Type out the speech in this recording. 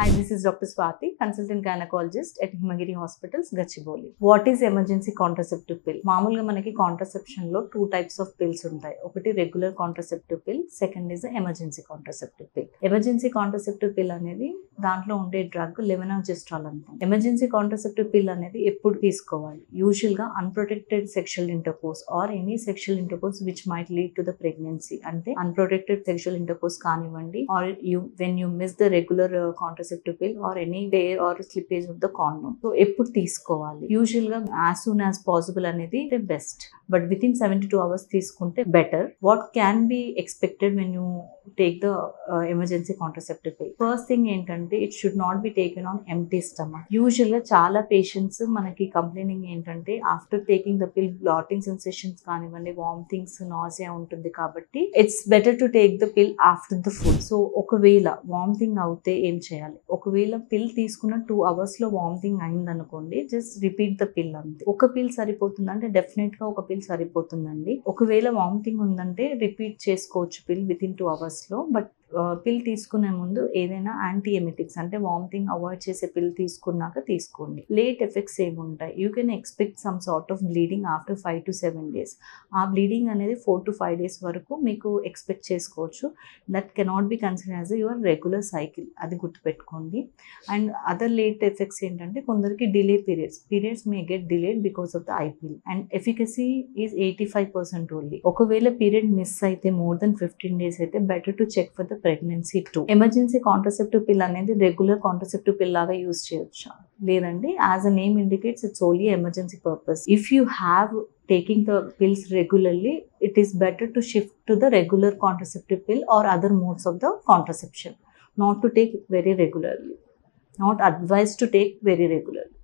Hi, this is Dr. Swati, consultant gynecologist at Himagiri Hospitals, Gachibowli. What is emergency contraceptive pill? మామూలుగా మనకి contraception లో 2 types of pills ఉంటాయి. ఒకటి regular contraceptive పిల్, second is emergency contraceptive పిల్. Emergency contraceptive pill అనేది దాంట్లో ఉండే డ్రగ్ లెవెనాజెస్ట్రాల్ అంటాం. ఎమర్జెన్సీ కాంట్రసెప్టివ్ పిల్ అనేది ఎప్పుడు తీసుకోవాలి? యూజువల్ గా unprotected sexual intercourse or any sexual intercourse which might lead to the pregnancy. అంటే అన్ప్రొటెక్టెడ్ సెక్షువల్ ఇంటర్కోర్స్ కానివ్వండి, or when you miss the regular contraceptive pill or any day or slippage of the condom. So ఎప్పుడు తీసుకోవాలి? Usual గా as soon as possible అనేది best, but within 72 hours తీసుకుంటే better. What can be expected when you take the emergency contraceptive pill? First thing ఏంటంటే it should not be taken on empty stomach. Usual గా చాలా patients మనకి complaining ఏంటంటే after taking the pill bloating sensations కానివ్వండి, vomitings, nausea ఉంటుంది, కాబట్టి it's better to take the pill after the food. So ఒకవేళ vomiting అవుతే ఏం చేయాలి? ఒకవేళ పిల్ తీసుకున్న 2 hours లో వామిటింగ్ అయిందనుకోండి, జస్ట్ రిపీట్ ద పిల్ అంతే. ఒక పిల్ సరిపోతుందంటే డెఫినెట్ గా ఒక పిల్ సరిపోతుందండి. ఒకవేళ వామిటింగ్ ఉందంటే రిపీట్ చేసుకోవచ్చు పిల్ విత్ ఇన్ 2 hours లో. బట్ పిల్ తీసుకునే ముందు ఏదైనా యాంటీ ఎమిటిక్స్ అంటే వామిటింగ్ అవాయిడ్ చేసే పిల్ తీసుకున్నాక తీసుకోండి. లేట్ ఎఫెక్ట్స్ ఏముంటాయి? You can expect some sort of bleeding after 5 to 7 days. ఆ బ్లీడింగ్ అనేది 4 to 5 days వరకు మీకు ఎక్స్పెక్ట్ చేసుకోవచ్చు. That cannot be consider as your regular cycle, అది గుర్తుపెట్టుకోండి. అండ్ అదర్ లేట్ ఎఫెక్ట్స్ ఏంటంటే కొందరికి delay periods may get delayed because of the I pill. And efficacy is 85% only. ఒకవేళ పీరియడ్ మిస్ అయితే more than 15 days అయితే better to check for the pregnancy too. Emergency contraceptive pill అనేది regular contraceptive pill లాగా use చేయొచ్చా? లేదండి. As a name indicates, it's only emergency purpose. If you have taking the pills regularly, it is better to shift to the regular contraceptive pill or other modes of the contraception, not to take very regularly, not advised to take very regularly.